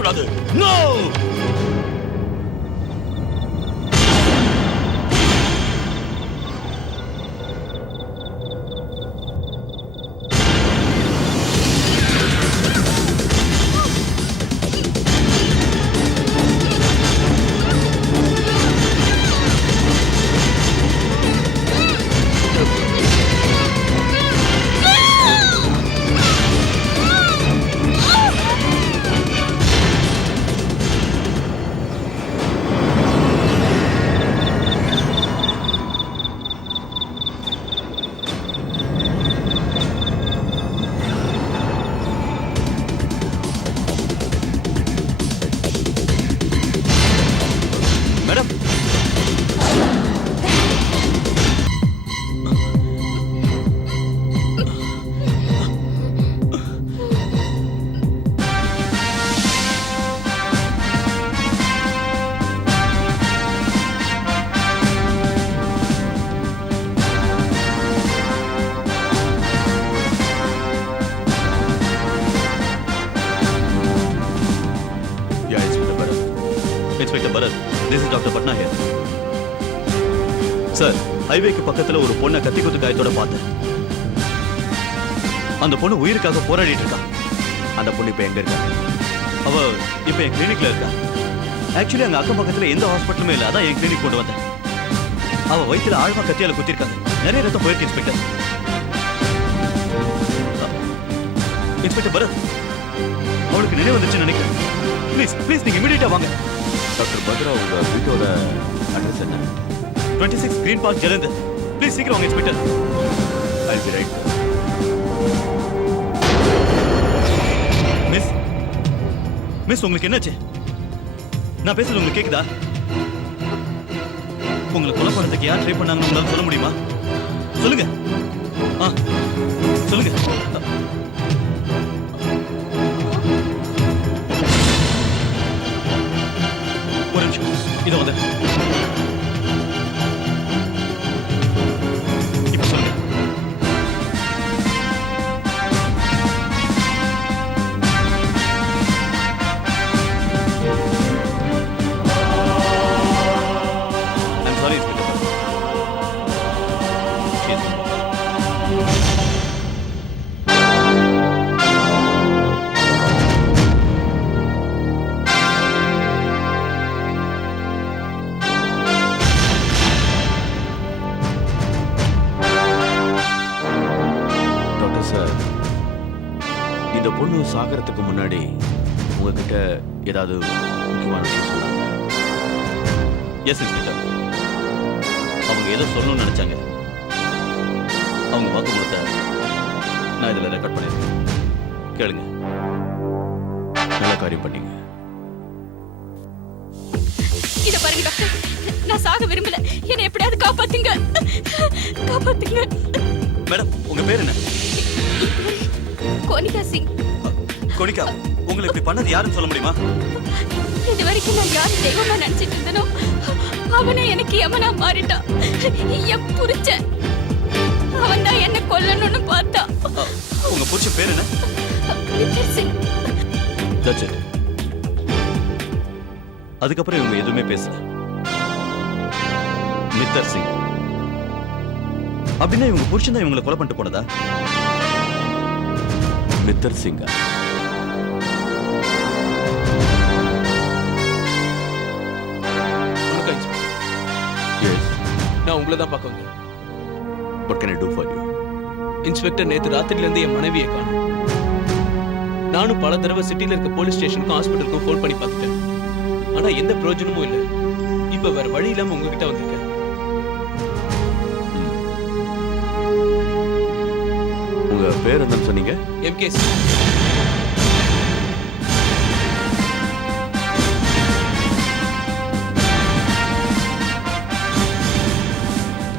கூடாது. No. Madam, Yeah, Inspector Bharat. Inspector Bharat, this is doctor Patna here. Sir, ஹைவேக்கு பக்கத்துல ஒரு பொண்ணை கத்தி குத்து காயத்தோட பார்த்தேன். அந்த பொண்ணு உயிருக்காக போராடிட்டு இருக்கா. அந்த பொண்ணு இப்ப எங்க இருக்கா? அவ இப்ப என் கிளினிக்ல இருக்கா. ஆக்சுவலி அங்க அக்கம் பக்கத்துல எந்த ஹாஸ்பிட்டலுமே இல்ல, அதான் என் கிளினிக் கொண்டு வந்தேன். அவ வயித்துல ஆழ்வா கத்தியால குத்திருக்காங்க. நிறைய ரத்தம் போயிருக்கு இன்ஸ்பெக்டர். இன்ஸ்பெக்டர் பரத், அவளுக்கு நினைவு வந்துச்சுன்னு நினைக்கிறேன். ப்ளீஸ் ப்ளீஸ் நீங்க இமிடியேட்டா வாங்க. டாக்டர் பத்ரா, உங்க வீட்டோட அட்ரஸ் என்ன? 26 கிரீன் பார்க் ஜலந்தர். ப்ளீஸ் சீக்கிரம் வாங்க inspector. I'll be right. Miss miss உங்களுக்கு என்னாச்சு? நான் பேசுறது உங்களுக்கு கேக்குதா? உங்களை கொலை பண்றதுக்கு யார் ட்ரை பண்ணாங்கன்னு உங்களால சொல்ல முடியுமா? சொல்லுங்க. சொல்லுங்க. ஒரு நிமிஷம், இதோ வந்து இப்ப சொல்லுங்க. I'm sorry, Inspector. Cheers. Doctor sir, இந்த பொண்ணு சாகறதுக்கு முன்னாடி உங்ககிட்ட ஏதாவது முக்கியமான விஷயம் சொன்னாங்க? S inspector. அவங்க ஏதோ சொல்லணும்னு நினைச்சாங்க. அவங்க வாக்குமூலத்தை நான் இதுல ரெக்கார்ட் பண்ணிருக்கேன். கேளுங்க. நல்ல காரியம் பண்ணீங்க. இத பாருங்க டாக்டர், நான் சாக விரும்பல. என்னை எப்படியாவது காப்பாத்துங்க, காப்பாத்துங்க. மேடம், உங்க பேர் என்ன? கோனிகா சிங். கொனிகா, உங்களை இப்படி பண்ணது யாருன்னு சொல்ல முடியுமா? இது வரைக்கும் நான் யார் தெய்வமா நினைச்சிட்டு இருந்தனோ அவனே எனக்கு யமனா மாறிட்டான். என் புரிச்ச அவன் தான் என்ன கொல்லணும்னு பார்த்தா. உங்க புருஷன் பேர் என்ன? மித்ர் சிங். That's it. அதுக்கப்புறம் இவங்க எதுவுமே பேசல. மித்தர் சிங் அப்படின்னா இவங்க புருஷன் தான் இவங்களை கொலை பண்ணிட்டு போனதா? மித்தர் சிங்கா? Yes. நான் உங்களை தான் பார்க்க வந்தேன். What can I do for you? Inspector, நேத்து ராத்திரில இருந்து என் மனைவியை காணோம். நானும் பல தடவை சிட்டில இருக்க போலீஸ் ஸ்டேஷனுக்கும் ஹாஸ்பிட்டலுக்கும் ஃபோன் பண்ணி பார்த்துட்டேன். ஆனா எந்த பிரயோஜனமும் இல்லை. இப்ப வேற வழி இல்லாம உங்ககிட்ட வந்திருக்கேன். உங்க பேர் என்னன்னு சொன்னீங்க? எம்கேசி.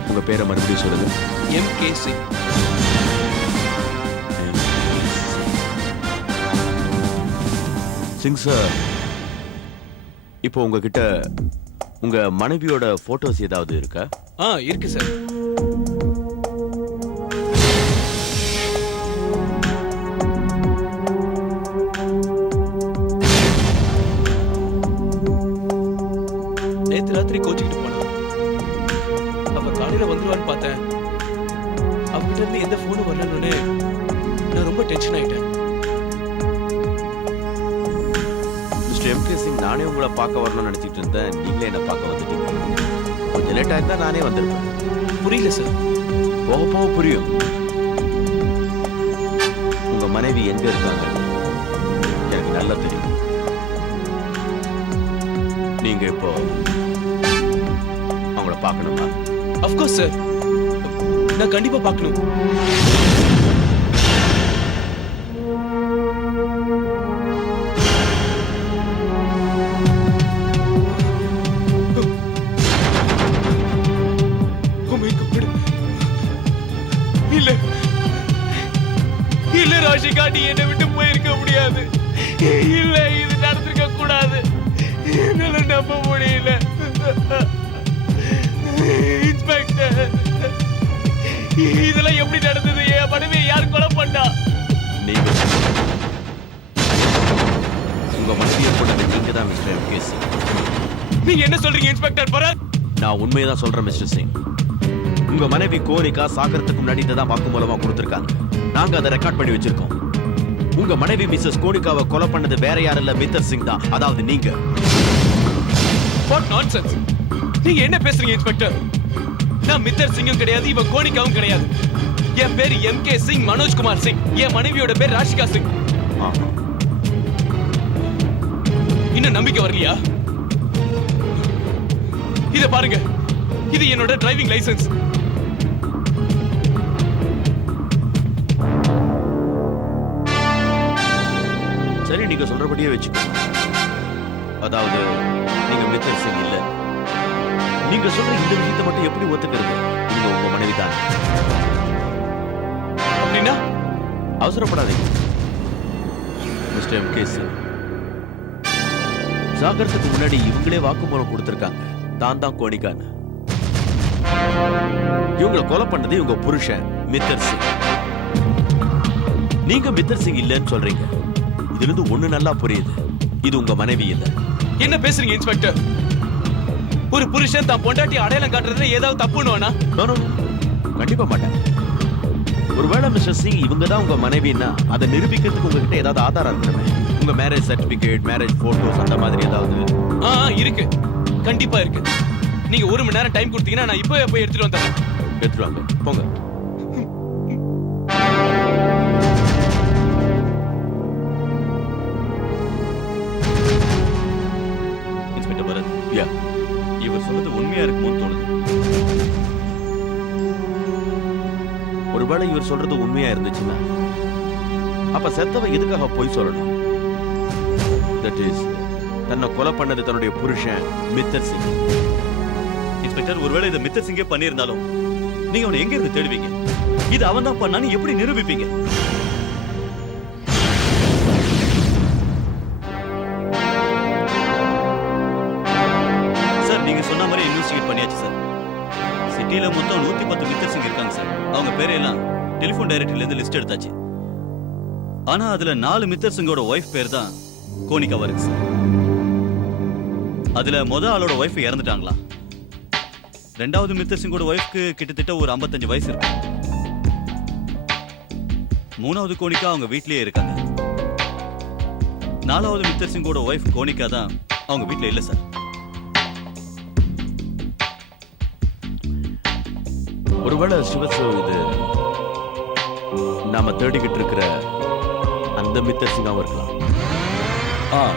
உங்க பேரை மறுபடியும் சொல்லுங்க. எம்கேசி. சிங் சார், இப்போ உங்ககிட்ட உங்க மனைவியோட போட்டோஸ் ஏதாவது இருக்கா? இருக்கு சார். நேத்து ராத்திரி கோச்சிக்கிட்டு போனா. அவ காலையில வந்துருவான்னு பார்த்தேன். அவகிட்ட இருந்து எந்த போனும் வரலன்னு நான் ரொம்ப டென்ஷன் ஆயிட்டேன். மிஸ்டர் எம்கே சிங், நானே உங்களை பார்க்க வரணும்னு நினைச்சிட்டு இருந்தேன். நீங்களே என்ன பார்க்க வந்துட்டீங்க. கொஞ்சம் லேட் ஆயிருந்தா நானே வந்திருப்பேன். புரியல சார். போக போக புரியும். உங்க மனைவி எங்க இருக்காங்க எனக்கு நல்லா தெரியும். நீங்க இப்போ அவங்கள பார்க்கணுமா? அஃப்கோர்ஸ் சார், நான் கண்டிப்பா பார்க்கணும். இல்ல இல்ல ராஷிகா, நீ என்னை விட்டு போயிருக்க முடியாது. இல்ல, இது நடந்திருக்க கூடாது. என்னால நம்ப முடியல. இன்ஸ்பெக்டர், இதெல்லாம் எப்படி நடந்தது? என் மனைவியை யார் கொலை பண்ணா? நீங்க உங்க மனைவியை கொண்டது நீங்க தான் மிஸ்டர் எம்கே சிங். நீங்க என்ன சொல்றீங்க இன்ஸ்பெக்டர் பரத்? நான் உண்மையதான் சொல்றேன் மிஸ்டர் சிங். உங்க மனைவி கோனிகா சாகரத்துக்கு முன்னாடி இதை தான் வாக்குமூலமா கொடுத்திருக்காங்க. நாங்க அதை ரெக்கார்ட் பண்ணி வச்சிருக்கோம். உங்க மனைவி மிஸ்ஸஸ் கோனிகாவை கொலை பண்ணது வேற யாரும் இல்ல, மித்தர் சிங் தான். அதாவது நீங்க. What nonsense! நீங்க என்ன பேசுறீங்க இன்ஸ்பெக்டர்? நான் மித்தர் சிங்கும் கிடையாது, இவ கோனிகாவும் கிடையாது. என் பேர் எம்கே சிங், மனோஜ்குமார் சிங். என் மனைவியோட பேர் ராஷிகா சிங். இன்னும் நம்பிக்கை வரலையா? இத பாருங்க, இது என்னோட டிரைவிங் லைசென்ஸ். சரி, நீங்க சொல்றபடியே வச்சுக்கோ. அதாவது நீங்க மித்தர் சிங் இல்ல. நீங்க சொல்ற இந்த விஷயத்தை மட்டும் எப்படி ஒத்துக்கிறது? நீங்க உங்க மனைவி தான். அப்படின்னா அவசரப்படாதீங்க மிஸ்டர் எம்கே சிங். சாகரத்துக்கு முன்னாடி இவங்களே வாக்குமூலம் கொடுத்திருக்காங்க, தான் தான் கோனிகான்னு. இவங்களை கொலை பண்ணது இவங்க புருஷன் மித்தர் சிங். நீங்க மித்தர் சிங் இல்லன்னு சொல்றீங்க. இதுல இருந்து ஒண்ணு நல்லா புரியுது, இது உங்க மனைவி இல்ல. என்ன பேசுறீங்க இன்ஸ்பெக்டர்? ஒரு புருஷன் தான் பொண்டாட்டி அடையாளம் காட்டுறதுல ஏதாவது தப்புன்னு? கண்டிப்பா மாட்டேன். ஒருவேளை மிஸ்டர் சிங் இவங்க தான் உங்க மனைவின்னா அதை நிரூபிக்கிறதுக்கு உங்ககிட்ட ஏதாவது ஆதாரம் இருக்கணுமே. உங்க மேரேஜ் சர்டிபிகேட், மேரேஜ் போட்டோஸ், அந்த மாதிரி ஏதாவது? இருக்கு, கண்டிப்பா இருக்கு. நீங்க 1 மணி நேரம் டைம் கொடுத்தீங்கன்னா நான் இப்பவே போய் எடுத்துட்டு வந்துடுறேன். எடுத்துட்டு வாங்க, போங்க. இன்ஸ்பெக்டர் பரத், இவர் சொல்றது உண்மையா இருக்குமோன்னு தோணுது. ஒருவேளை இவர் சொல்றது உண்மையா இருந்துச்சுன்னா அப்ப செத்தவ எதுக்காக போய் சொல்லணும்? தட் இஸ், தன்னை கொலை பண்ணது தன்னுடைய புருஷன் மித்தர் சிங். இன்ஸ்பெக்டர், ஒருவேளை இதை மித்தர் சிங்கே பண்ணியிருந்தாலும் நீங்க அவனை எங்க இருந்து தேடுவீங்க? இது அவன் தான் பண்ணான்னு எப்படி நிரூபிப்பீங்க? சார், நீங்க சொன்ன மாதிரி இன்வெஸ்டிகேட் பண்ணியாச்சு சார். சிட்டில மொத்தம் 110 மித்தர் சிங் இருக்காங்க சார். அவங்க பேரையெல்லாம் டெலிபோன் டைரக்டரியில இருந்து லிஸ்ட் எடுத்தாச்சு. ஆனா அதுல 4 மித்தர் சிங்கோட ஒய்ஃப் பேர் தான் கோனிகாவா இருக்கு சார். அதுல ஆளோட ஒய்ஃப் இறந்துட்டாங்களா. 2வது மித்தர் சிங்கோட ஒய்ஃப்க்கு கிட்டத்தட்ட ஒரு 55 வயசு இருக்கு. 3வது கோனிகா அவங்க வீட்லயே இருக்காங்க. 4வது மித்தர் சிங்கோட ஒய்ஃப் கோனிகா தான் அவங்க வீட்ல இல்ல சார். ஒருவேளை சிவசு இது நாம தேடிக்கிட்டு இருக்கிற அந்த மித்தர் சிங்காவும் இருக்கலாம்.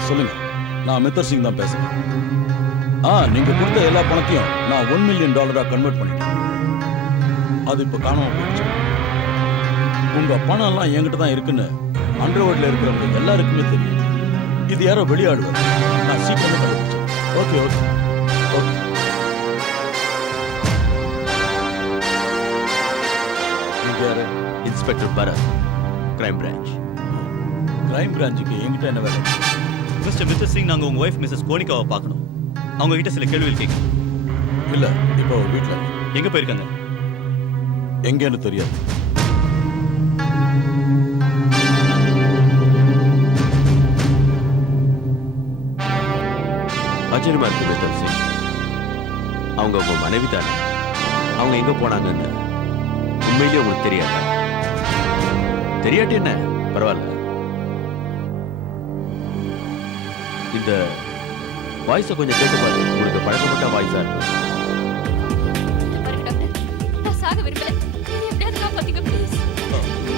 சொல்லுங்க, நான் மித்தர் சிங் தான் பேசுறேன். நீங்க கொடுத்த எல்லா பணத்தையும் நான் $1 மில்லியன் கன்வெர்ட் பண்ணிட்டேன். அது இப்ப காணாம போயிடுச்சு. உங்க பணம் எல்லாம் என்கிட்ட தான் இருக்குன்னு அண்டர்வேர்ட்ல இருக்கிறவங்க எல்லாருக்குமே தெரியும். இது யாரோ வெளியாடுவார். நான் சீக்கிரமே கண்டுபிடிச்சேன். Okay okay okay. நீங்க யாரு? Inspector Bharat, crime branch. Crime பிரான்ச்சுக்கு என்கிட்ட என்ன வேலை? மிஸ்டர் சிங், நாங்க உங்க ஒய்ஃப் மிஸ்ஸஸ் கோனிகாவை பார்க்கணும். அவங்க கிட்ட சில கேள்விகள் கேட்கணும். இல்ல, இப்போ வீட்டுல. எங்க போயிருக்காங்க? எங்கன்னு தெரியாது. ஆச்சரியமா இருக்கு மித்தர் சிங். அவங்க உங்க மனைவி தானே. அவங்க எங்க போனாங்கன்னு உண்மையிலேயே உங்களுக்கு தெரியாது. தெரியாட்டி என்ன பரவாயில்ல. இந்த வாய்ஸை கொஞ்சம் கேட்டு பாரு. உங்களுக்கு பழக்கப்பட்ட வாய்ஸா இருக்கு. பாருங்க டாக்டர், நான் சாக விரும்பல. என்னை எப்படியாவது காப்பாத்துங்க ப்ளீஸ்.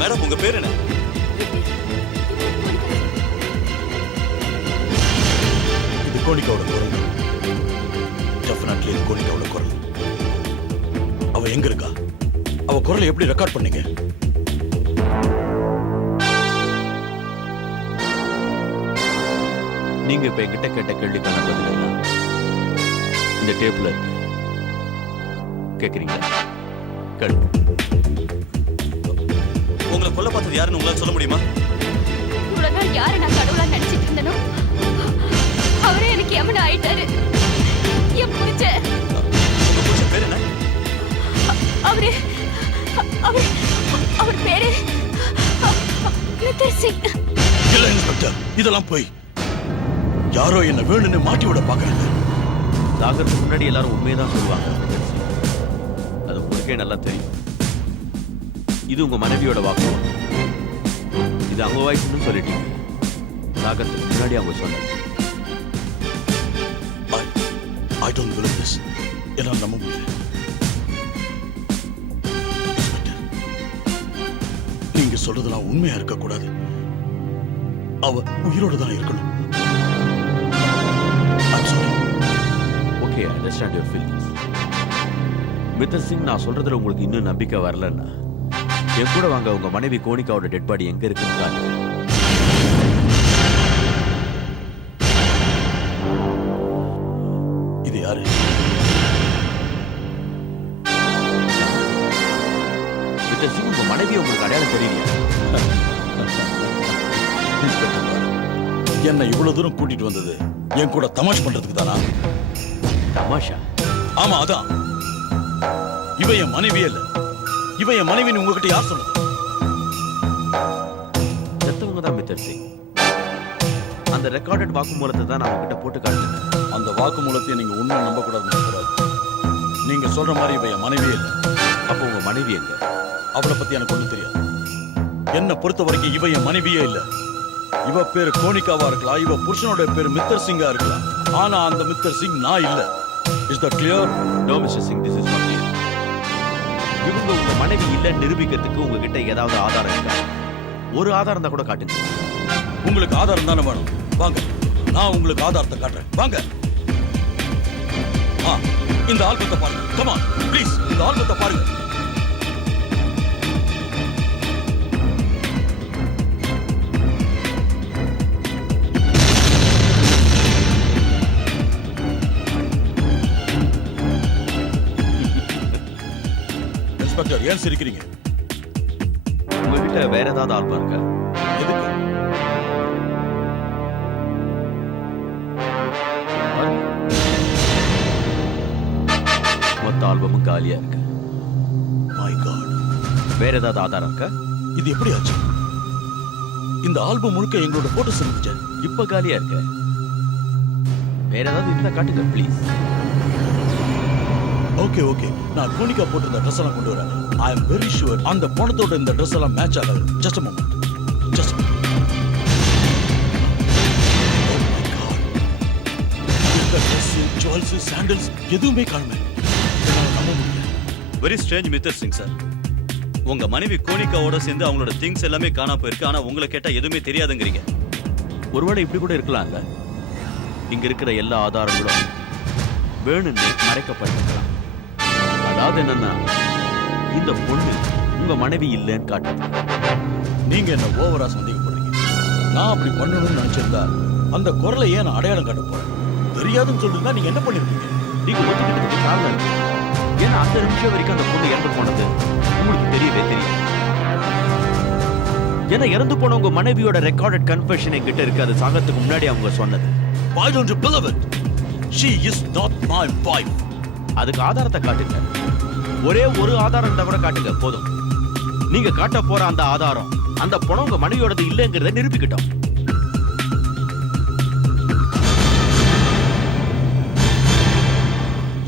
மேடம் உங்க பேர் என்ன? இது கோனிகாவோட குரல். டெஃபினெட்லி இது கோனிகாவோட குரல். அவ எங்க இருக்கா? அவ குரலை எப்படி ரெக்கார்ட் பண்ணீங்க? நீங்க இப்ப என்கிட்ட கேட்ட கேள்விக்கான பதில் எல்லாம் இந்த டேப்ல இருக்கு. கேக்குறீங்களா? கேளு. உங்களை கொல்ல பார்த்தது யாருன்னு உங்களால சொல்ல முடியுமா? இவ்வளவு நாள் யாரை நான் கடவுளா நினைச்சிட்டு இருந்தனோ அவரே எனக்கு யமன் ஆயிட்டாரு. என் புரிச்ச உங்க புருஷன் பேர் என்ன? அவரு அவர் அவர் பேரு மித்தர் சிங். இல்ல இன்ஸ்பெக்டர், இதெல்லாம் போய் யாரோ என்ன வேணும்னு மாட்டி விட பாக்குறாங்க. சாகறதுக்கு முன்னாடி எல்லாரும் உண்மையதான் சொல்லுவாங்க. அது உங்களுக்கே நல்லா தெரியும். இது உங்க மனைவியோட வாக்குமூலம். இது அவங்க வாய்ஸ்னு சொல்லிட்டீங்க. சாகறதுக்கு முன்னாடி அவங்க சொன்னது. I don't believe this. எல்லாம் நம்ப முடியல. இன்ஸ்பெக்டர், நீங்க சொல்றதெல்லாம் உண்மையா இருக்க கூடாது. அவ உயிரோட தான் இருக்கணும். I'm sorry. Okay, I understand your feelings. Mittar Singh, நான் சொல்றதுல உங்களுக்கு இன்னும் நம்பிக்கை வரலன்னா என் கூட வாங்க. உங்க மனைவி கோனிகாவோட டெட் பாடி எங்க இருக்குன்னு காட்டுங்க. இது யாரு? மித்தர் சிங், உங்க மனைவி உங்களுக்கு அடையாளம் தெரியலையா? இன்ஸ்பெக்டர் பாரு, என்னை இவ்வளவு தூரம் கூட்டிட்டு வந்தது என் கூட தமாஷ் பண்றதுக்கு தானா? தமாஷா? ஆமா, அதான். இவ என் மனைவியே இல்ல. இவ என் மனைவின்னு உங்ககிட்ட யார் சொன்னது? செத்தவங்க தான் மித்தர் சிங். அந்த ரெக்கார்டட் வாக்குமூலத்தை தான் நான் உங்ககிட்ட போட்டு காட்டுறேன். அந்த வாக்குமூலத்தை நீங்க உண்மை நம்ப கூடாது. நீங்க சொல்ற மாதிரி இவ என் மனைவியே இல்ல. அப்போ உங்க மனைவி எங்க? அவளை பத்தி எனக்கு ஒண்ணும் தெரியாது. என்ன பொறுத்த வரைக்கும் இவ என் மனைவியே இல்ல. இவ பேரு கோனிகாவா இருக்கலாம், இவ புருஷனோட பேரு மித்தர் சிங்கா இருக்கலாம். ஆனா அந்த மித்தர் சிங் நான் இல்ல. Is that clear? No mister Singh, this is not clear. இவங்க உங்க மனைவி இல்ல நிரூபிக்கிறதுக்கு உங்ககிட்ட ஏதாவது ஆதாரம் இருக்கா? ஒரு ஆதாரம் தான் கூட காட்டுங்க. உங்களுக்கு ஆதாரம் தானே வேணும்? வாங்க, நான் உங்களுக்கு ஆதாரத்தை காட்டுறேன். வாங்க. இந்த ஆல்பத்தை பாருங்க. கம் ஆன் ப்ளீஸ், இந்த ஆல்பத்தை பாருங்க. இன்ஸ்பெக்டர், ஏன் சிரிக்கிறீங்க? உங்ககிட்ட வேற ஏதாவது ஆல்பம் இருக்கா? எதுக்கு? பாருங்க. மொத்த ஆல்பமும் காலியா இருக்கு. My God. வேற ஏதாவது ஆதாரம் இருக்கா? இது எப்படி ஆச்சு? இந்த ஆல்பம் முழுக்க எங்களோட போட்டோஸ் இருந்துச்சு. இப்ப காலியா இருக்க. வேற ஏதாவது இருந்தா காட்டுங்க ப்ளீஸ். ஓகே ஓகே, நான் கோனிகா போட்டிருந்த ட்ரெஸ் எல்லாம் கொண்டு வரேன். ஐ அம் வெரி ஷுவர் அந்த பணத்தோட இந்த ட்ரெஸ் எல்லாம் மேட்ச் ஆகாது. Just a moment. Just a moment. Oh my God. இந்த ட்ரெஸ், ஜுவல்ஸ், சாண்டல்ஸ் எதுவுமே காணுமே. என்னால நம்ப முடியல. Very strange Mittar Singh sir. உங்க மனைவி கோனிகாவோட சேர்ந்து அவங்களோட திங்ஸ் எல்லாமே காணாம போயிருக்கு. ஆனா உங்களை கேட்டா எதுவுமே தெரியாதுங்கிறீங்க. ஒருவேளை இப்படி கூட இருக்கலாம்ல. இங்க இருக்கிற எல்லா ஆதாரங்களும் வேணும்னு மறைக்கப்பட்டிருக்கலாம். அதாவது என்னன்னா, இந்த பொண்ணு உங்க மனைவி இல்லைன்னு காட்டுது. நீங்க என்ன ஓவரா சந்தேகப்படுறீங்க. நான் அப்படி பண்ணணும்னு நினைச்சிருந்தா அந்த குரலை ஏன் நான் அடையாளம் காட்ட போறேன்? தெரியாதுன்னு சொல்லிருந்தா நீங்க என்ன பண்ணிருப்பீங்க? நீங்க ஒத்துக்கிட்டதுக்கு காரணம் இருக்கு. ஏன்னா அந்த நிமிஷம் வரைக்கும் அந்த பொண்ணு இறந்து போனது உங்களுக்கு தெரியவே தெரியாது. ஏன்னா இறந்து போன உங்க மனைவியோட ரெக்கார்டட் கன்ஃபெஷன் என்கிட்ட இருக்கு. அது சாகத்துக்கு முன்னாடி அவங்க சொன்னது. Why don't you believe it? She is not my wife. அதுக்கு ஆதாரத்தை காட்டுங்க. ஒரே ஒரு ஆதாரம் இருந்தா கூட காட்டுங்க போதும். நீங்க காட்ட போற அந்த ஆதாரம் அந்த பணம் உங்க மனைவியோடது இல்லைங்கிறத நிரூபிக்கட்டும்.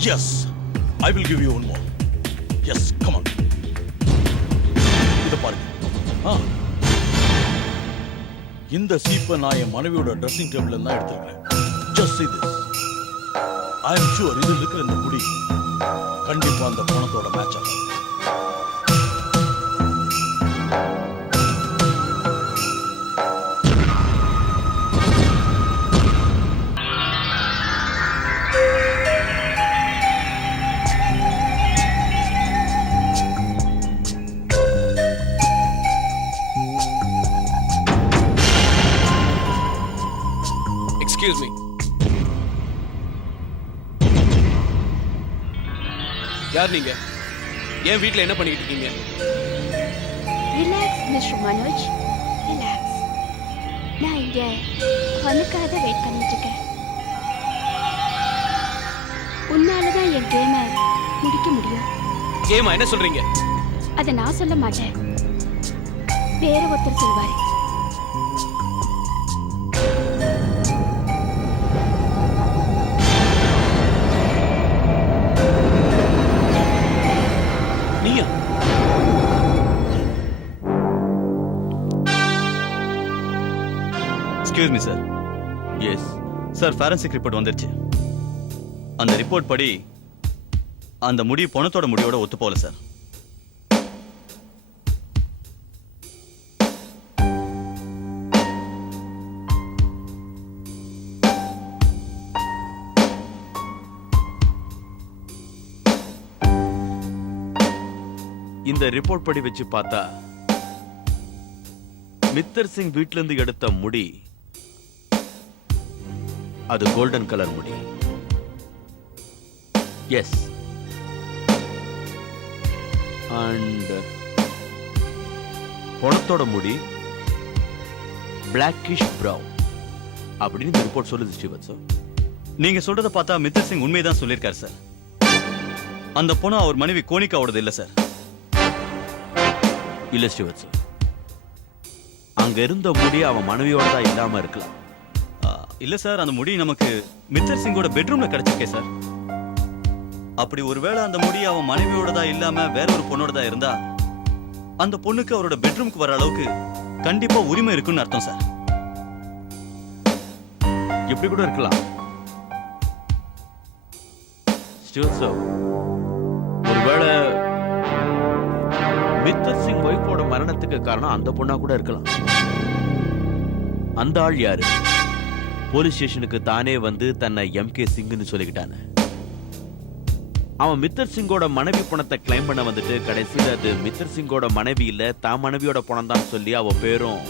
Yes, I will give you one more. Yes, come on. இத பாருங்க. இந்த சீப்பை நான் என் மனைவியோட ட்ரெஸ்ஸிங் டேபிள்ல தான் எடுத்திருக்கிறேன். Just see this. I am sure இது இருக்கிற இந்த முடி கண்டிப்பா அந்த பணத்தோட மேட்ச் ஆகும். Excuse me. யார் நீங்க? என் வீட்ல என்ன பண்ணிட்டு இருக்கீங்க? Relax mister Manoj, relax. நான் இங்க உனக்காக வெயிட் பண்ணிட்டு இருக்கேன். உன்னால தான் என் கேமை முடிக்க முடியும். கேமா என்ன சொல்றீங்க? அதை நான் சொல்ல மாட்டேன், வேற ஒருத்தர் சொல்வாரு. நீயா? Excuse me sir. Yes. Sir, forensic report வந்துருச்சு. அந்த ரிப்போர்ட் படி அந்த முடி பணத்தோட முடியோட ஒத்து போகல சார். இந்த ரிப்போர்ட் படி வச்சு பார்த்தா மித்தர் சிங் வீட்ல இருந்து எடுத்த முடி அது கோல்டன் கலர் முடி. எஸ். அண்ட் பணத்தோட முடி பிளாக்கிஷ் பிரவுன் அப்படின்னு இந்த ரிப்போர்ட் சொல்லுது ஸ்ரீவத்சம். நீங்க சொல்றத பார்த்தா மித்தர் சிங் உண்மைதான் சொல்லியிருக்காரு சார். அந்த பணம் அவர் மனைவி கோனிகாவோடது இல்ல சார். இல்ல ஸ்ரீவத்சம், அங்க இருந்த முடி அவன் மனைவியோட தான் இல்லாம இருக்கலாம். இல்ல சார், அந்த முடி நமக்கு மித்தர் சிங்கோட பெட்ரூம்ல கிடைச்சிருக்கே சார். அப்படி ஒருவேளை அந்த முடி அவன் மனைவியோட தான் இல்லாம வேற ஒரு பொண்ணோட தான் இருந்தா அந்த பொண்ணுக்கு அவரோட பெட்ரூமுக்கு வர அளவுக்கு கண்டிப்பா உரிமை இருக்குன்னு அர்த்தம் சார். எப்படி கூட இருக்கலாம் ஸ்ரீவத்சம். ஒருவேளை மித்தர் சிங் ஒய்ஃபோட மரணத்துக்கு காரணம் அந்த பொண்ணா கூட இருக்கலாம். அந்த ஆள் யாரு? போலீஸ் ஸ்டேஷனுக்கு தானே வந்து தன்னை எம்கே சிங்னு சொல்லிக்கிட்டானே அவன் மித்தர் சிங்கோட மனைவி பணத்தை கிளைம் பண்ண வந்துட்டு கடைசியில் அது மித்தர் சிங்கோட மனைவி இல்ல தான் மனைவியோட பணம் தான் சொல்லி அவ பேரும்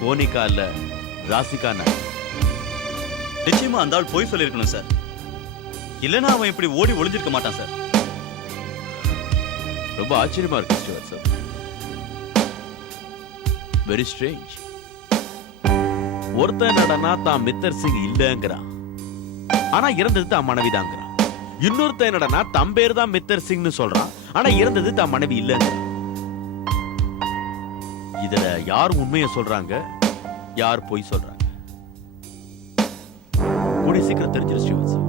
கோனிகா இல்ல ராசிகா. நிச்சயமா அந்த ஆள் போய் சொல்லியிருக்கணும் சார். இல்லைன்னா அவன் இப்படி ஓடி ஒளிஞ்சிருக்க மாட்டான் சார். ரொம்ப ஆச்சரியமா இருக்கு ஸ்ரீவத்சம். Very strange. ஒருத்தன் நடனா தான் மித்தர் சிங் இல்லங்கிறான், ஆனா இறந்தது தான் மனைவி தாங்கிறான். இன்னொருத்தன் நடனா தம் பேர் தான் மித்தர் சிங்னு சொல்றான், ஆனா இறந்தது தான் மனைவி இல்லங்கிறான். இதுல யார் உண்மையை சொல்றாங்க, யார் பொய் சொல்றாங்க? கூடிய சீக்கிரம் தெரிஞ்சிரு ஸ்ரீவத்சம்.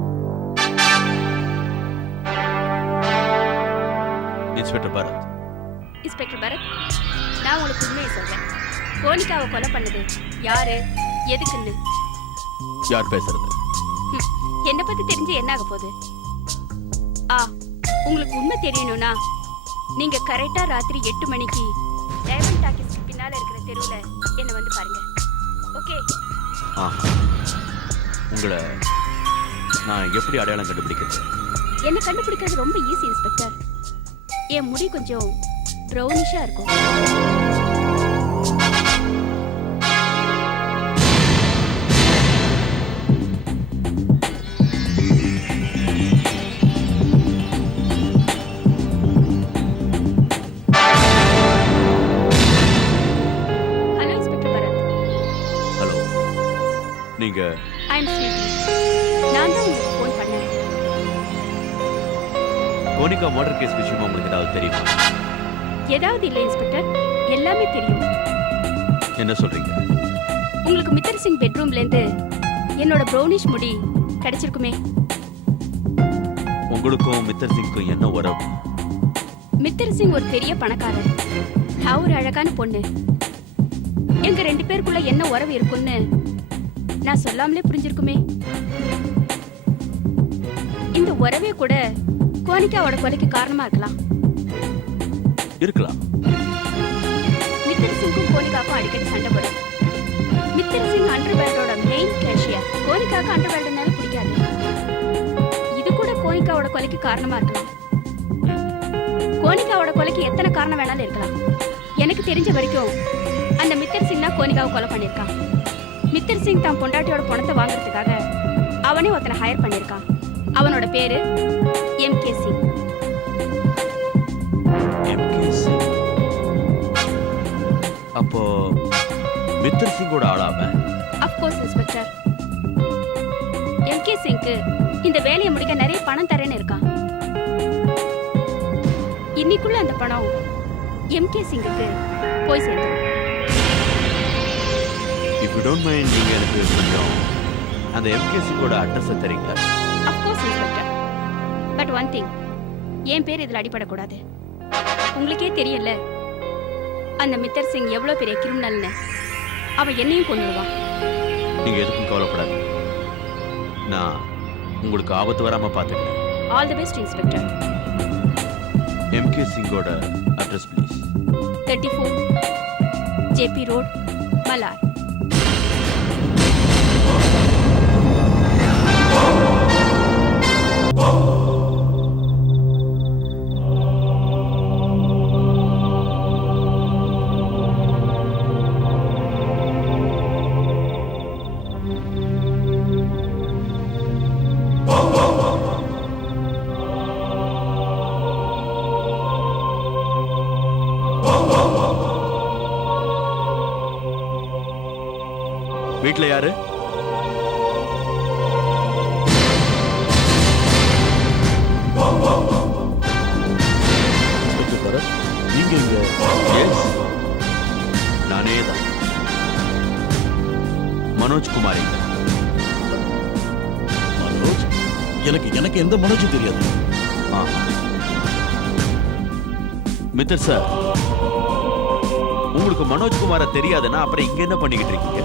இன்ஸ்பெக்டர் பரத். இன்ஸ்பெக்டர் பரத், நான் உங்களுக்கு உண்மையை சொல்றேன். கோனிகாவை கொலை பண்ணது யாரு, எதுக்குன்னு? யார் பேசுறது? என்ன பத்தி தெரிஞ்சு என்ன ஆக போகுது? உங்களுக்கு உண்மை தெரியணும்னா நீங்க கரெக்டா ராத்திரி 8 மணிக்கு டைமண்ட் டாக்கீஸ்க்கு பின்னால இருக்கிற தெருவுல என்ன வந்து பாருங்க. ஓகே? உங்களை நான் எப்படி அடையாளம் கண்டுபிடிக்கிறது? என்ன கண்டுபிடிக்கிறது ரொம்ப ஈஸி இன்ஸ்பெக்டர். என் முடி கொஞ்சம் ப்ரௌனிஷா இருக்கும். Hello inspector Bharat. ஹலோ, நீங்க? ஐ அம் ஸ்வீட்டி. நான் தான் உங்களுக்கு ஃபோன் பண்ணேன். கோனிகா மர்டர் கேஸ் விஷயமா உங்களுக்கு ஏதாவது தெரியுமா? ஏதாவது இல்லை இன்ஸ்பெக்டர், எல்லாமே தெரியும். என்ன சொல்றீங்க? உங்களுக்கு மித்தர் சிங் பெட்ரூம்ல இருந்து என்னோட ப்ரௌனிஷ் முடி கிடைச்சிருக்குமே. உங்களுக்கும் மித்தர் சிங்க்கும் என்ன உறவு? மித்தர் சிங் ஒரு பெரிய பணக்காரர், நான் ஒரு அழகான பொண்ணு. எங்க 2 பேருக்குள்ள என்ன உறவு இருக்குன்னு நான் சொல்லாமலே புரிஞ்சிருக்குமே. இந்த உறவே கூட கோனிகாவோட கொலைக்கு காரணமா இருக்கலாம். இருக்கலாம். மித்தர் சிங்கும் கோனிகாவுக்கும் அடிக்கடி சண்டை போடும். Mitter Singh அண்டர்வேர்ல்டோட main cashier. கோனிகாவுக்கு அண்டர்வேர்ல்டுனால பிடிக்காது. இது கூட கோனிகாவோட கொலைக்கு காரணமா இருக்கலாம். கோனிகாவோட கொலைக்கு எத்தனை காரணம் வேணாலும் இருக்கலாம். எனக்கு தெரிஞ்ச வரைக்கும் அந்த மித்தர் சிங் தான் கோனிகாவை கொலை பண்ணியிருக்கான். மித்தர் சிங் தான் பொண்டாட்டியோட பணத்தை வாங்குறதுக்காக அவனே ஒருத்தனை ஹையர் பண்ணியிருக்கான். அவனோட பேரு எம்கே சிங். எம்கே சிங். அப்போ மித்தர் சிங்கோட ஆளாம? Of course inspector. எம்கே சிங்க்கு இந்த வேலையை முடிக்க நிறைய பணம் தரேன்னு இருக்கான். இன்னைக்குள்ள அந்த பணம் எம்கே சிங்குக்கு போய் சேர்ந்துடும். இஃப் யூ டோன்ட் மைண்ட், நீங்க எனக்கு கொஞ்சம் அந்த எம்கே சிங்கோட அட்ரஸ் தெரியுங்களா? Of course inspector. But one thing, என் பேர் இதில் அடிபடக்கூடாது. உங்களுக்கே தெரியல அந்த மித்தர் சிங் எவ்வளோ பெரிய கிரிமினல்னு. அவன் என்னையும் கொண்டுடுவான். நீங்க எதுக்கும் கவலைப்படாது. நான் உங்களுக்கு ஆபத்து வராம பாத்துக்கிறேன். All the best inspector. MK சிங்கோட address please. 34 JP road, Malar. வீட்ல யாரு? இன்ஸ்பெக்டர் பரத், நீங்க இங்க? எஸ், நானே தான். மனோஜ் குமார் இங்க. மனோஜ்? எனக்கு எந்த மனோஜும் தெரியாது. மித்தர் சார், உங்களுக்கு மனோஜ் குமார தெரியாதுன்னா அப்புறம் இங்க என்ன பண்ணிக்கிட்டு இருக்கீங்க?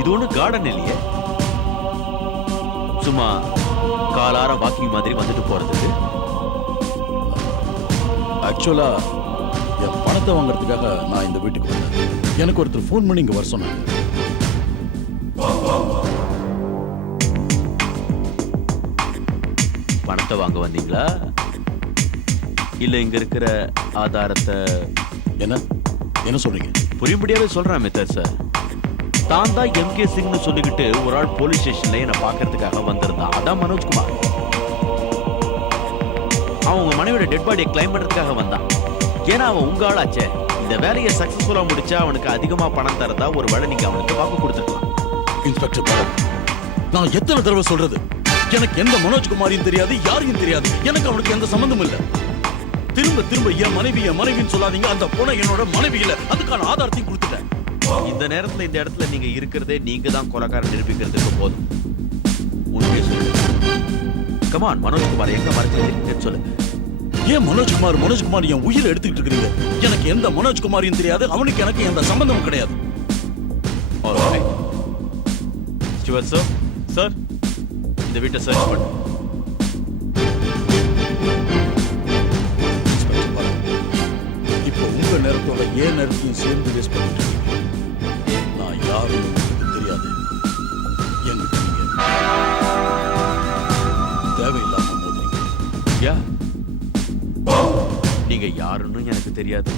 இது ஒண்ணு கார்டன் இல்லையே, சும்மா காலார வாக்கிங் மாதிரி வந்துட்டு போறதுக்கு. ஆக்சுவலா என் பணத்தை வாங்குறதுக்காக நான் இந்த வீட்டுக்கு வந்தேன். எனக்கு ஒருத்தர் ஃபோன் பண்ணி இங்க வர சொன்னாங்க. பணத்தை வாங்க வந்தீங்களா? இல்ல இங்க இருக்கிற ஆதாரத்தை? என்ன சொல்றீங்க? புரியும்படியாவே சொல்றேன் மித்தர் சார். தான் தான் எம்கே சிங்னு சொல்லிக்கிட்டு ஒரு ஆள் போலீஸ் ஸ்டேஷன்ல என்ன பாக்குறதுக்காக வந்திருந்தான். அதான் மனோஜ் குமார். அவன் உங்க மனைவியோட டெட் பாடியை கிளைம் பண்றதுக்காக வந்தான். ஏன்னா அவன் உங்க ஆளாச்சே. இந்த வேலையை சக்சஸ்ஃபுல்லா முடிச்சா அவனுக்கு அதிகமா பணம் தரதா ஒரு வேளை நீங்க அவனுக்கு வாக்கு கொடுத்துருக்கலாம். இன்ஸ்பெக்டர் பரத், நான் எத்தனை தடவை சொல்றது? எனக்கு எந்த மனோஜ் குமாரையும் தெரியாது, யாரையும் தெரியாது. எனக்கு அவனுக்கு எந்த சம்பந்தமும் இல்ல. திரும்ப திரும்ப என் மனைவின்னு சொல்லாதீங்க. அந்த பொண்ணை என்னோட மனைவி இல்ல. அதுக்கான ஆதாரத்தையும் கொடுத்துட்டேன். இந்த நேரத்துல இந்த இடத்துல நீங்க இருக்கிறதே நீங்க தான் கொலைக்காரன் நிரூபிக்கிறதுக்கு போதும். உண்மையை சொல்லுங்க. கமான், மனோஜ்குமார் எங்க மறைச்சிருக்கீங்கன்னு சொல்லுங்க. ஏன் மனோஜ்குமார் என் உயிரை எடுத்துக்கிட்டு இருக்கிறீங்க? எனக்கு எந்த மனோஜ்குமாரையும் தெரியாது. அவனுக்கு எனக்கு எந்த சம்பந்தமும் கிடையாது. ஸ்டீவன் சார், சார் இந்த வீட்டை சர்ச் பண்ணு. இப்போ உங்க நேரத்தோட ஏன் நேரத்தையும் சேர்ந்து வேஸ்ட் பண்ணிட்டு இருக்கீங்க. நான் யாரும் உங்களுக்கு தெரியாது. என்கிட்ட நீங்க தேவையில்லாம மோதுறீங்க. யா, நீங்க யாருன்னு எனக்கு தெரியாது,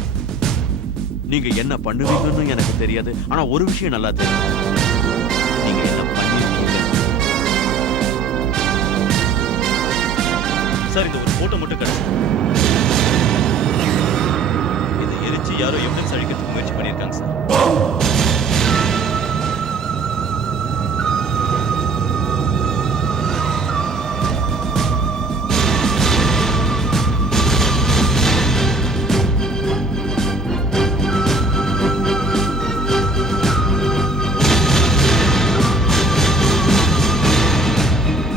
நீங்க என்ன பண்ணுவீங்கன்னு எனக்கு தெரியாது. ஆனா ஒரு விஷயம் நல்லா தெரியும், நீங்க என்ன பண்ணிருக்கீங்க. சார், இந்த ஒரு போட்டோ மட்டும் கிடைச்சு இதை எரிச்சு யாரோ எவிடன்ஸ் அழிக்கிறதுக்கு முயற்சி பண்ணியிருக்காங்க சார்.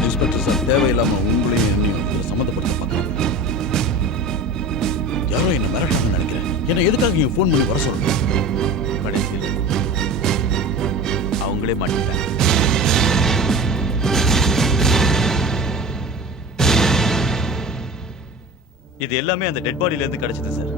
இன்ஸ்பெக்டர் சார், தேவையில்லாம உங்களையும் என்னையும் இதில் சம்மந்தப்படுத்த என்னை எதுக்காக இங்க ஃபோன் பண்ணி வர சொல்றீங்க? கடைசியில் அவங்களே மாட்டிட்டாங்க. இது எல்லாமே அந்த டெட் பாடியில இருந்து கிடைச்சது சார்.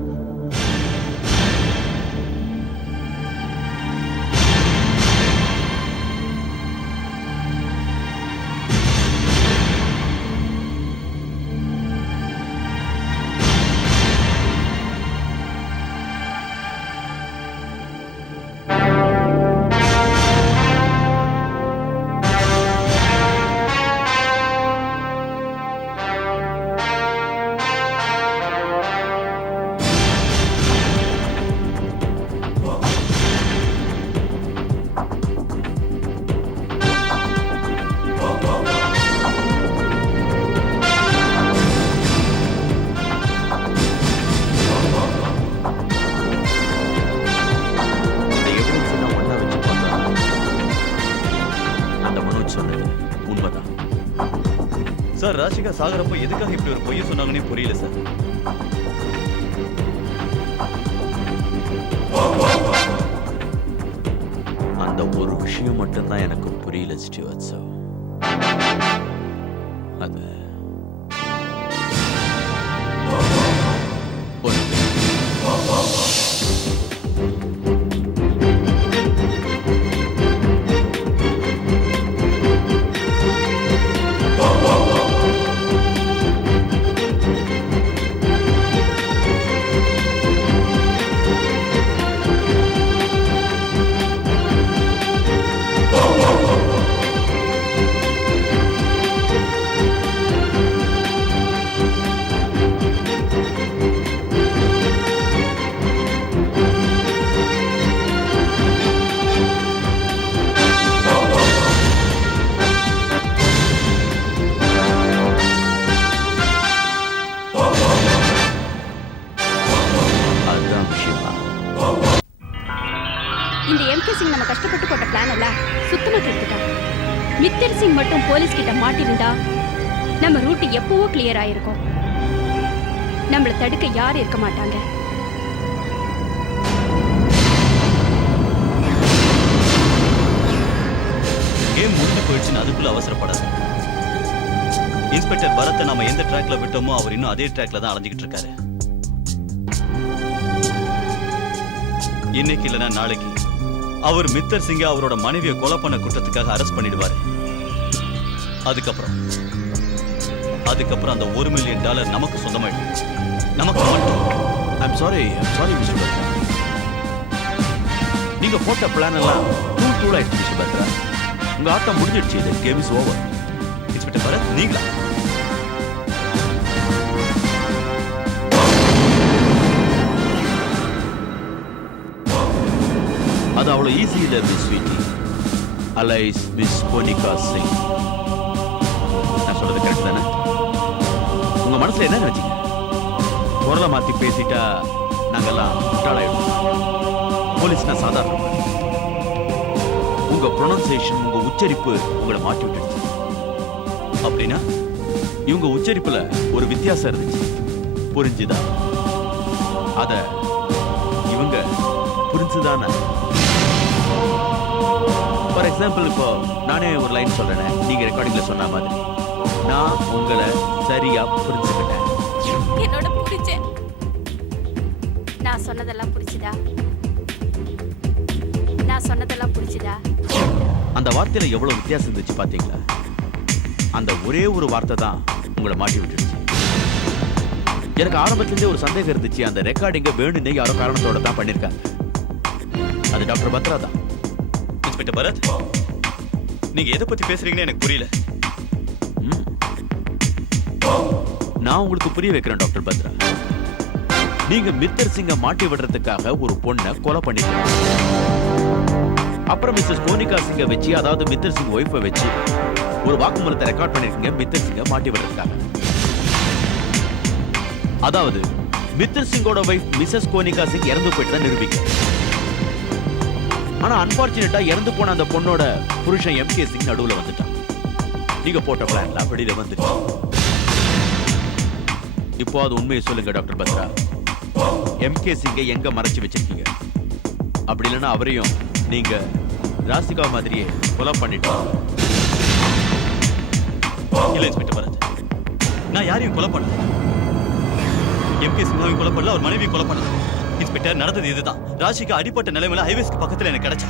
இந்த எவிடன்ஸ் எல்லாம் ஒண்ணா வச்சு பார்த்தா அந்த மனோஜ் சொன்னது உண்மைதான். சார் ராஷிகா சாகரப்போ எதுக்காக இப்படி ஒரு பொய்ய சொன்னாங்கன்னே புரியல சார். அந்த ஒரு விஷயம் மட்டும்தான் எனக்கு புரியல ஸ்டீவர்ட் சார். அது ஒன்று. அதுதான் விஷயம். இந்த எம்கே சிங் நம்ம கஷ்டப்பட்டு போட்ட பிளான் எல்லாம் சுத்தமா கெடுத்துட்டான். மித்தர் சிங் மட்டும் போலீஸ் கிட்ட மாட்டிருந்தா நம்ம ரூட் எப்பவோ கிளியர் ஆயிருக்கும். நம்மள தடுக்க யாரும் இருக்க மாட்டாங்க. கேம் முடிஞ்சு போயிடுச்சுன்னு அதுக்குள்ள அவசரப்படாது. இன்ஸ்பெக்டர் பரத்தை நாம எந்த ட்ராக்ல விட்டோமோ அவர் இன்னும் அதே ட்ராக்ல தான் அலைஞ்சிக்கிட்டு இருக்காரு. இன்னைக்கு இல்லைன்னா நாளைக்கு அவர் மித்தர் சிங்க அவரோட மனைவியை கொலை பண்ண குற்றத்துக்காக அரெஸ்ட் பண்ணிடுவாரு. அதுக்கப்புறம் அந்த $1 மில்லியன் நமக்கு சொந்தமாயிடும். நமக்கு மட்டும். I'm sorry mister Batra. நீங்க போட்ட பிளான் எல்லாம் டூல் ஆயிடுச்சு மிஸ்டர் பத்ரா. உங்க ஆட்டம் முடிஞ்சிடுச்சு. இது game is over. Inspector Bharat நீங்களா? அது அவ்வளவு ஈஸி இல்ல miss Sweety. Alias miss Konika Singh. நான் சொல்றது கரெக்ட் தானே? உங்க மனசுல என்ன நினைச்சீங்க? குரலை மாத்தி பேசிட்டா நாங்கெல்லாம் முட்டாளாயிடும். போலீஸ்னா சாதாரண. உங்க ப்ரொனன்சியேஷன், உங்க உச்சரிப்பு உங்களை மாட்டி விட்டுடுச்சு. அப்படின்னா இவங்க உச்சரிப்புல ஒரு வித்தியாசம் இருந்துச்சு. புரிஞ்சுதா? அத இவங்க புரிஞ்சுதானே? ஃபார் எக்ஸாம்பிள், இப்போ நானே ஒரு லைன் சொல்றேன், நீங்க ரெக்கார்டிங்ல சொன்ன மாதிரி நான் உங்களை சரியா புரிஞ்சுக்கிட்டேன். என்னோட புரிஞ்ச நான் சொன்னதெல்லாம் புரிச்சுதா? நான் சொன்னதெல்லாம் புரிச்சுதா? அந்த வார்த்தையில எவ்வளவு வித்தியாசம் இருந்துச்சு பாத்தீங்களா? அந்த ஒரே ஒரு வார்த்தை தான் உங்களை மாட்டி விட்டுடுச்சு. எனக்கு ஆரம்பத்திலிருந்தே ஒரு சந்தேகம் இருந்துச்சு. அந்த ரெக்கார்டிங்க வேணும்னே யாரோ காரணத்தோட தான் பண்ணிருக்காங்க. அது டாக்டர் பத்ரா தான். இன்ஸ்பெக்டர் பரத், நீங்க எதை பத்தி பேசுறீங்கன்னு எனக்கு புரியல. நான் உங்களுக்கு புரிய வைக்கிறேன் டாக்டர் பத்ரா. நீங்க மித்தர் சிங்க மாட்டி விடுறதுக்காக ஒரு பொண்ணை கொலை பண்ணிருக்கீங்க. அப்புறம் மிஸ்ஸஸ் கோனிகா சிங்க வச்சு, அதாவது மித்தர் சிங் ஒய்ஃபை வச்சு ஒரு வாக்குமூலத்தை ரெக்கார்ட் பண்ணிருக்கீங்க மித்தர் சிங்க மாட்டி விடுறதுக்காக. அதாவது மித்தர் சிங்கோட வைஃப் மிஸ்ஸஸ் கோனிகா சிங் இறந்து போயிட்டு தான் நிரூபிக்க. ஆனா அன்பார்ச்சுனேட்டா இறந்து போன அந்த பொண்ணோட புருஷன் எம்கே சிங் நடுவுல வந்துட்டான். நீங்க போட்ட பிளான்ல வெளியில வந்துட்டு. இப்போ அது உண்மையை சொல்லுங்க டாக்டர் பத்ரா. எம்கே சிங்கை எங்க மறைச்சு வச்சிருக்கீங்க? அப்படி இல்லைன்னா அவரையும் நீங்க ராசிகா மாதிரியே கொலை பண்ணிட்டோம். இல்ல இன்ஸ்பெக்டர் பரத், நான் யாரையும் கொலை பண்ணல. எம்கே சிங்காவையும் கொலை பண்ணல, அவர் மனைவியும் கொலை பண்ணல. இன்ஸ்பெக்டர், நடந்தது இதுதான். ராஷிகா அடிப்பட்ட நிலைமையில ஹைவேஸ்க்கு பக்கத்துல எனக்கு கிடைச்சா.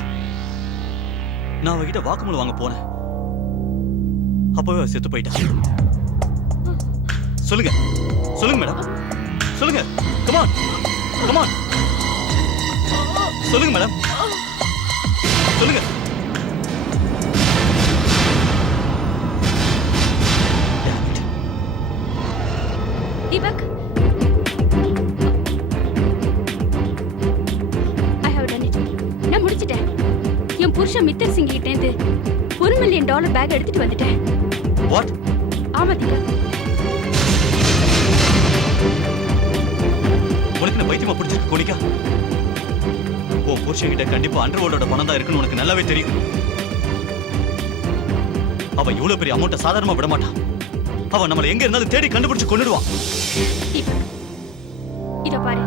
நான் அவகிட்ட வாக்குமூலம் வாங்க போனேன். அப்பவே அவ செத்து போயிட்டா. சொல்லுங்க சொல்லுங்க மேடம், சொல்லுங்க. கமான் கமான், சொல்லுங்க மேடம், சொல்லுங்க. Deepak, I have done it. நான் முடிச்சிட்டேன். என் புருஷன் மித்தர் சிங் கிட்ட இருந்து $1 மில்லியன் பேக் எடுத்துட்டு வந்துட்டேன். வாட்? ஆமா தீபக். உனக்கு என்ன பைத்தியமா பிடிச்சிருக்கு கோனிகா? உன் புருஷன் கிட்ட கண்டிப்பா அண்டர்வேர்ல்டோட பணம் தான் இருக்குன்னு உனக்கு நல்லாவே தெரியும். அவ இவ்வளவு பெரிய அமௌண்ட்டை சாதாரணமா விட மாட்டான். அவ நம்மள எங்க இருந்தாலும் தேடி கண்டுபிடிச்சு கொன்னுடுவான். தீபக், இதோ பாரு,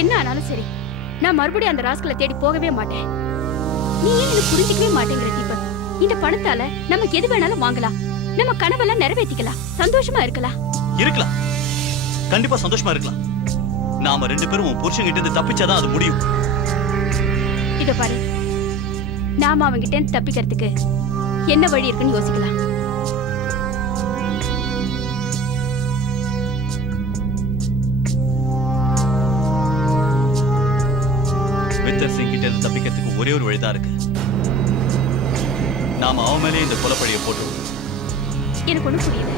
என்ன ஆனாலும் சரி, நான் மறுபடியும் அந்த ராஸ்கலை தேடி போகவே மாட்டேன். நீ ஏன் எனக்கு புரிஞ்சிக்கவே மாட்டேங்கிற தீபக்? இந்த பணத்தால நமக்கு எது வேணாலும் வாங்கலாம், நம்ம கனவெல்லாம் நிறைவேற்றிக்கலாம், சந்தோஷமா இருக்கலாம். இருக்கலாம், கண்டிப்பா சந்தோஷமா இருக்கலாம். நாம 2 பேரும் உன் புருஷன் கிட்ட இருந்து தப்பிச்சாதான் அது முடியும். இதோ பாரு, நாம அவங்கிட்ட இருந்து தப்பிக்கிறதுக்கு என்ன வழி இருக்குன்னு யோசிக்கலாம். மித்தர் சிங் கிட்ட இருந்து தப்பிக்கிறதுக்கு ஒரே ஒரு வழிதான் இருக்கு. நாம அவன் மேலே இந்த கொலைப்பழியை போட்டு. எனக்கு ஒண்ணும் புரியல.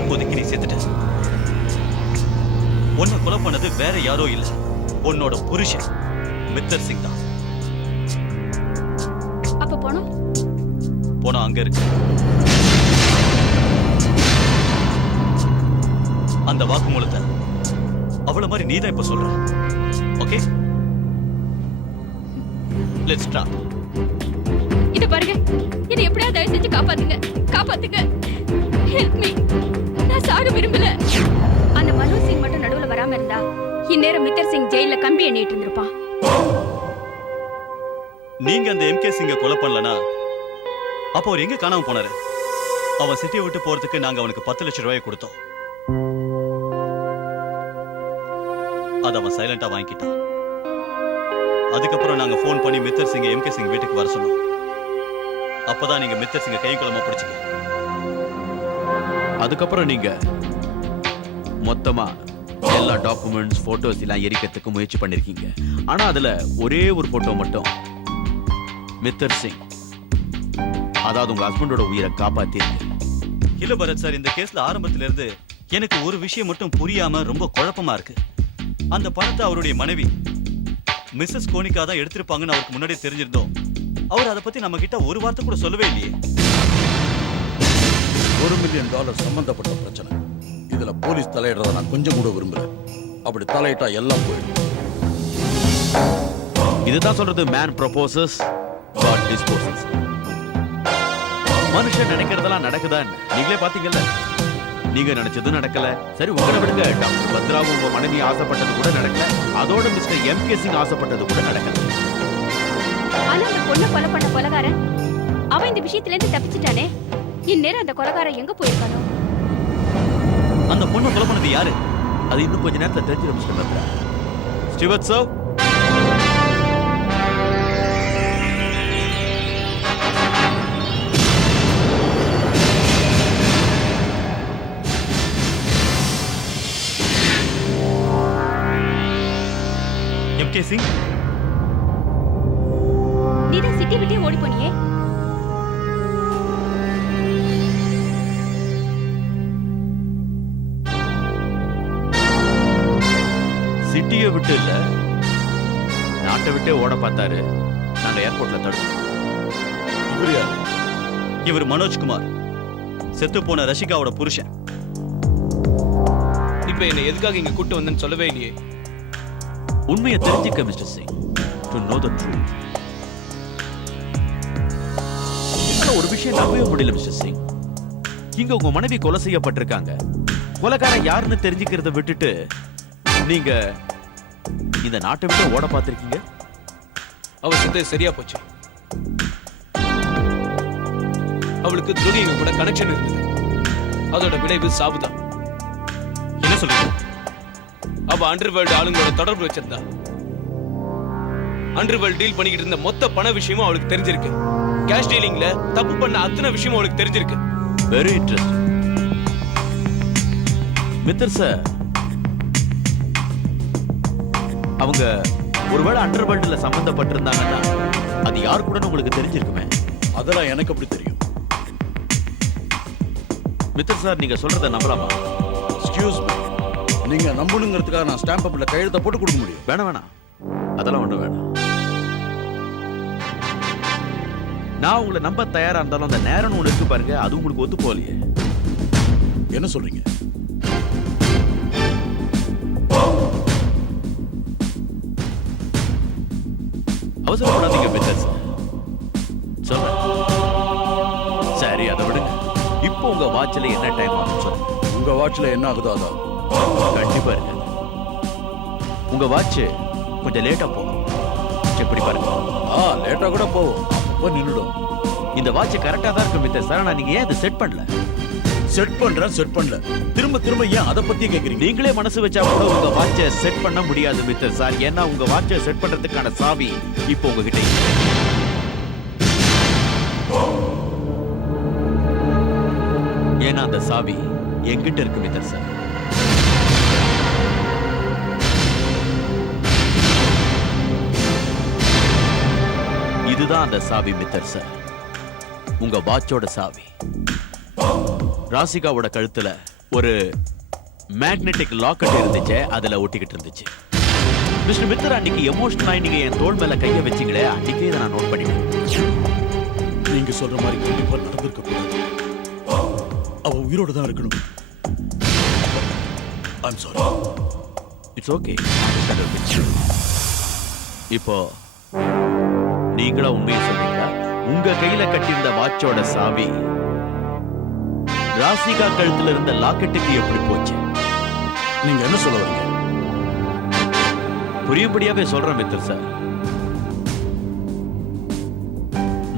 இப்போதைக்கு நீ செத்துட்ட. உன்னை கொலை பண்ணது வேற யாரோ இல்ல, உன்னோட புருஷன் மித்தர் சிங் தான். அப்ப போனோம் போனோம் அங்க இருக்கு. அந்த வாக்குமூலத்தை அவள மாதிரி நீதான் இப்ப சொல்ற. Okay, let's start. இத பாருங்க, இதை எப்படியாவது தயவு செஞ்சு காப்பாத்துங்க, காப்பாத்துங்க. ஹெல்ப் மீ, நான் சாக விரும்பல. அந்த மனோஜ் சிங் மட்டும் நடுவுல வராம இருந்தா இந்நேரம் மித்தர் சிங் ஜெயில கம்பி எண்ணிட்டு இருந்திருப்பான். நீங்க அந்த எம்கே சிங்க கொலை பண்ணலனா அப்போ அவர் எங்க காணாம போனாரு? அவன் சிட்டியை விட்டு போறதுக்கு நாங்க அவனுக்கு 10 லட்சம் ரூபாய் கொடுத்தோம். அத அவன் சைலண்டா வாங்கிட்டான். அதுக்கப்புறம் நாங்க போன் பண்ணி மித்தர் சிங்க எம்கே சிங் வீட்டுக்கு வர சொன்னோம். அப்பதான் நீங்க மித்தர் சிங்க கை குலமா பிடிச்சிக்க. அதுக்கப்புறம் நீங்க மொத்தமா எல்லா டாக்குமெண்ட்ஸ் போட்டோஸ் எல்லாம் எரிக்கிறதுக்கு முயற்சி பண்ணிருக்கீங்க. ஆனா அதுல ஒரே ஒரு போட்டோ மட்டும் மித்தர் சிங், அதாவது உங்க ஹஸ்பண்டோட உயிரை காப்பாத்திருக்கு. இல்ல பரத் சார், இந்த கேஸ்ல ஆரம்பத்துல இருந்து எனக்கு ஒரு விஷயம் மட்டும் புரியாம ரொம்ப குழப்பமா இருக்கு. அந்த பணத்தை அவருடைய மனைவி மிஸ்ஸஸ் கோனிகா தான் எடுத்திருப்பாங்கன்னு அவருக்கு முன்னாடி தெரிஞ்சிருந்தோம். அவர் அதை பத்தி நம்ம கிட்ட ஒரு வார்த்தை கூட சொல்லவே இல்லையே. $1 மில்லியன் சம்பந்தப்பட்ட பிரச்சனை. இதுல போலீஸ் தலையிடுறத நான் கொஞ்சம் கூட விரும்பல. அப்படி தலையிட்டா எல்லாம் போயிடும். இதுதான் சொல்றது மேன் ப்ரொபோசஸ் காட் டிஸ்போசஸ். மனுஷன் நினைக்கிறதெல்லாம் நடக்குதா? நீங்களே பாத்தீங்கல்ல, நீங்க நினைச்சதும் நடக்கல. சரி, உங்களை விடுங்க. டாக்டர் பத்ராவும் உங்க மனைவி ஆசைப்பட்டது கூட நடக்கல. அதோட மிஸ்டர் எம்கே சிங் ஆசைப்பட்டது கூட நடக்கல. ஆனா அந்த பொண்ணை கொலை பண்ண கொலைகாரன் அவன் இந்த விஷயத்துல இருந்து தப்பிச்சிட்டானே. இந்நேரம் அந்த கொலைகாரன் எங்க போயிருக்கானோ? அந்த பொண்ணை கொலை பண்ணது யாரு? அது இன்னும் கொஞ்ச நேரத்துல தெரிஞ்சிடும் mister Batra. Stewart sir, M K Singh, நீதான் சிட்டி விட்டே ஓடி போனியே. சிட்டியை விட்டு இல்ல, நாட்டை விட்டே ஓட பார்த்தாரு. நாங்க ஏர்போர்ட்ல தடுத்தோம். இவர் யாரு? இவர் மனோஜ்குமார், செத்து போன ரஷிகாவோட புருஷன். இப்ப என்ன எதுக்காக இங்க கூட்டு வந்தேன்னு சொல்லவே இல்லையே. உண்மையை தெரிஞ்சுக்க mister Singh, to know the truth. ஒரு விஷயம் நம்பவே முடியல மிஸ்டர் சிங். இங்க உங்க மனைவி கொலை செய்யப்பட்டிருக்காங்க. கொலைக்காரன் யாருன்னு தெரிஞ்சுக்கிறத விட்டுட்டு நீங்க இந்த நாட்டை விட்டு ஓட பார்த்திருக்கீங்க? அவ செத்தது சரியா போச்சு. அவளுக்கு துரோகிங்க கூட கனெக்ஷன் இருந்தது. அதோட விளைவு சாவுதான். என்ன சொல்றீங்க? அவ அண்டர்வேர்ல்டு ஆளுங்களோட தொடர்பு வச்சிருந்தா. அண்டர்வேர்ல்டு டீல் பண்ணிக்கிட்டு இருந்த மொத்த பண விஷயமும் அவளுக்கு தெரிஞ்சிருக்கு. கேஷ் டீலிங்ல தப்பு பண்ண அத்தனை விஷயமும் அவளுக்கு தெரிஞ்சிருக்கு. Very interesting. மித்தர் சார், அவங்க ஒருவேளை அண்டர்வேர்ல்டுல சம்பந்தப்பட்டிருந்தாங்கன்னா அது யார் கூட உங்களுக்கு தெரிஞ்சிருக்குமே. அதெல்லாம் எனக்கு அப்படி தெரியும். மித்தர் சார், நீங்க சொல்றத நம்பலாமா? எக்ஸ்கியூஸ் மீ, நீங்க நம்பணுங்கிறதுக்காக நான் ஸ்டாம்ப் பேப்பர்ல கையெழுத்த போட்டு கொடுக்க முடியும்? வேணாம் வேணாம், அதெல்லாம் ஒண்ணு வேணாம். நான் உங்களை நம்ப தயாரா இருந்தாலும் அந்த நேரம்னு ஒண்ணு இருக்கு பாருங்க, அது உங்களுக்கு ஒத்து போகலையே. என்ன சொல்றீங்க? அவசரப்படாதீங்க மிஸ்டர் சார். சொல்றேன். சரி, அதை விடுங்க. இப்போ உங்க வாட்ச்ல என்ன டைம் ஆகும் சொல்லுங்க. உங்க வாட்ச்ல என்ன ஆகுதோ அதான். கண்டிப்பா இருக்காது. உங்க வாட்ச் கொஞ்சம் லேட்டா போகும். செக் பண்ணி பாருங்க. லேட்டா கூட போவோம், அப்போ நின்னுடும். இந்த வாட்ச் கரெக்டா தான் இருக்கு மிஸ்டர் சார். நான் நீங்க ஏன் இதை செட் பண்ணல? செட் பண்ணல. திரும்ப திரும்ப ஏன் அதை பத்தி கேக்குறீங்க? நீங்களே மனசு வச்சா கூட உங்க வாட்சை செட் பண்ண முடியாது மிஸ்டர் சார். ஏன்னா உங்க வாட்சை செட் பண்றதுக்கான சாவி இப்போ உங்ககிட்ட இல்லை. ஏன்னா அந்த சாவி என்கிட்ட இருக்கு மிஸ்டர் சார். இதுதான் அந்த சாவி மிஸ்டர் சார், உங்க வாட்சோட சாவி. ராசிகாவோட கழுத்துல ஒரு மேக்னெட்டிக் லாக்கெட் இருந்துச்சு, அதுல ஒட்டிக்கிட்டு இருந்துச்சு. மிஸ்டர் மித்தர், அன்னைக்கு எமோஷனலா நீங்க என் தோள் மேல கைய வச்சீங்களே, அன்னைக்கே இதை நான் நோட் பண்ணிட்டேன். நீங்க சொல்ற மாதிரி கண்டிப்பா நடந்திருக்க கூடாது. அவ உயிரோட தான் இருக்கணும். I'm sorry. It's okay. இப்போ நீங்களா உண்மையை சொல்றீங்களா? உங்க கையில கட்டியிருந்த வாட்சோட சாவி ராசிகா கழுத்துல இருந்த லாக்கெட்டுக்கு எப்படி போச்சு? நீங்க என்ன சொல்ல வரீங்க? புரியும்படியாவே சொல்றேன் மித்தர் சார்.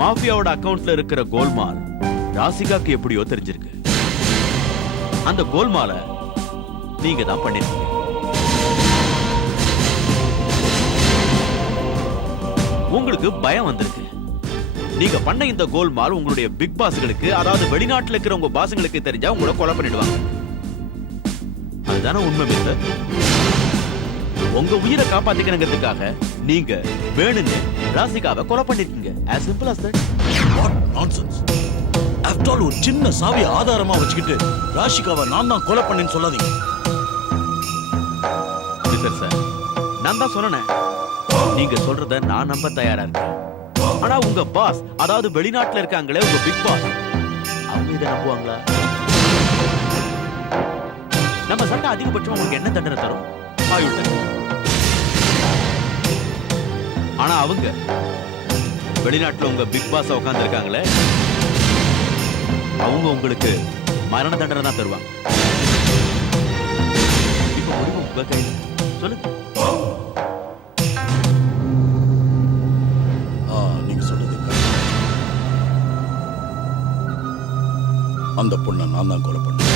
மாஃபியாவோட அக்கவுண்ட்ல இருக்கிற கோல்மால் ராசிகாக்கு எப்படியோ தெரிஞ்சிருக்கு. அந்த கோல்மால நீங்க தான் பண்ணிருக்கீங்க. உங்களுக்கு பயம் வந்திருக்கு. நீங்க பண்ண இந்த கோல்மால் உங்களுடைய பிக் பாஸ்களுக்கு, அதாவது வெளிநாட்டுல இருக்கிற உங்க பாஸ்களுக்கு தெரிஞ்சா உங்களை கொலை பண்ணிடுவாங்க. அதுதானே உண்மை மிஸ்டர். உங்க உயிரை காப்பாத்திக்கணுங்கிறதுக்காக நீங்க வேணுங்க ராசிகாவை கொலை பண்ணிருக்கீங்க. as simple as that. What nonsense. After all, ஒரு சின்ன சாவியை ஆதாரமா வச்சுக்கிட்டு ராஷிகாவை நான் தான் கொலை பண்ணேன்னு சொல்லாதீங்க. மிஸ்டர் சார், நான் தான் சொன்னேன், நீங்க சொல்றத நான் நம்ப தயாரா இருக்கேன். ஆனா உங்க பாஸ், அதாவது வெளிநாட்டுல இருக்காங்களே உங்க பிக் பாஸ், அவங்க இதை நம்புவாங்களா? நம்ம சட்டம் அதிகபட்சம் உங்களுக்கு என்ன தண்டனை தரும்? ஆயுள் தண்டனை. ஆனா அவங்க வெளிநாட்டுல உங்க பிக் பாஸ் உட்கார்ந்து இருக்காங்களே, அவங்க உங்களுக்கு மரண தண்டனை தான் தருவாங்க. இப்ப முடிவு உங்க கையில. சொல்லுங்க. நீங்க சொல்றது அந்த பொண்ணை நான் தான் கொலை பண்ணேன்.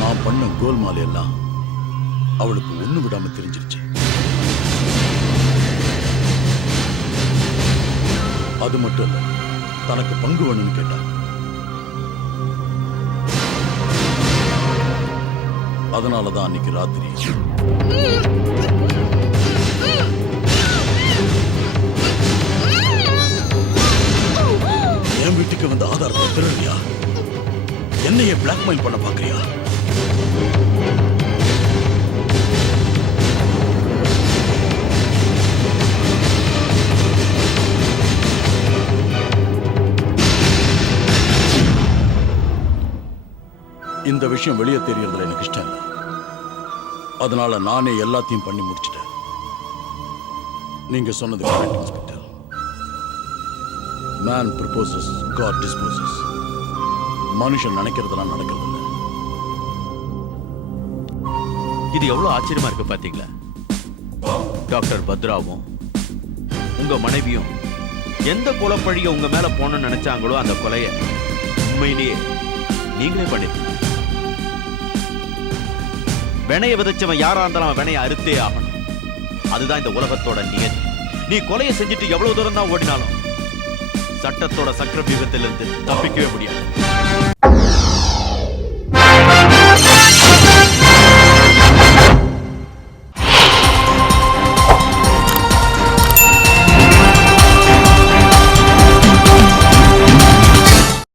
நான் பண்ண கோல்மால் எல்லாம் அவளுக்கு ஒண்ணு விடாம தெரிஞ்சிருச்சு. அது மட்டும் இல்ல, தனக்கு பங்கு வேணும்னு கேட்டா. அதனாலதான் அன்னைக்கு ராத்திரி என் வீட்டுக்கு வந்து ஆதாரத்தை திருடுறியா? என்னைய பிளாக்மெயில் பண்ண பாக்குறியா? இந்த விஷயம் வெளியே தெரியறதுல எனக்கு இஷ்டம் இல்லை. அதனால நானே எல்லாத்தையும் பண்ணி முடிச்சிட்டேன். நீங்க சொன்னது correct inspector. Man proposes, God disposes. மனுஷன் நினைக்கிறதெல்லாம் நடக்கிறது இல்லை. இது எவ்வளவு ஆச்சரியமா இருக்கு பாத்தீங்களா? டாக்டர் பத்ராவும் உங்க மனைவியும் எந்த கொலைப்பழிய உங்க மேல போனன்னு நினைச்சாங்களோ அந்த கொலைய உண்மையிலேயே நீங்களே பண்ணிருக்கீங்க. வினைய விதைச்சவன் யாரா இருந்தாலும் அவன் வினைய அறுத்தே ஆகணும். அதுதான் இந்த உலகத்தோட நியதி. நீ கொலையை செஞ்சுட்டு எவ்வளவு தூரம் தான் ஓடினாலும் சட்டத்தோட சக்கர வியூகத்திலிருந்து தப்பிக்கவே முடியாது.